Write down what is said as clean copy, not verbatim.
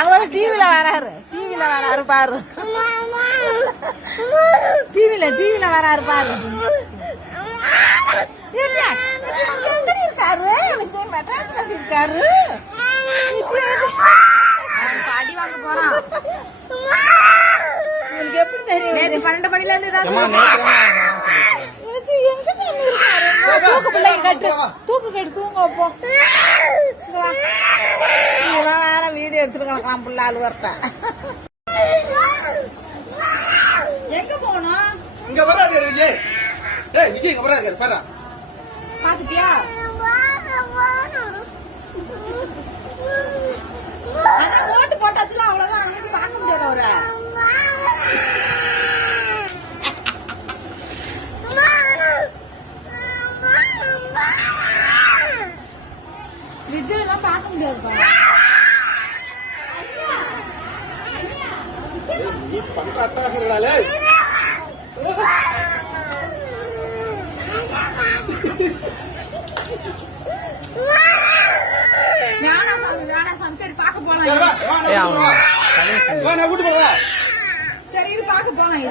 அவர் டிவில வராரு பாரு. டிவில வராரு பாரு. இருக்காரு அடி வாங்க போறான். எப்படி தெரியும்? 12 மணில இருந்து தூக்கு கட்டு தூங்க வைப்போம். வேற வீடியோ எடுத்துருக்கலாம் புள்ள அழுவர்த்த. எங்க போனோம்? இங்க வராது விஜய். விஜய் இங்க வராது பாரு. பாத்துட்டியா? அதான் ஓட்டு போட்டாச்சுல அவ்வளவுதான். அங்க பார்க்க முடியாது அவரை. விஜய் எல்லாம் பார்க்க முடியாது. சரி பார்க்க போலாம். சரி இது பார்க்க போலாம்.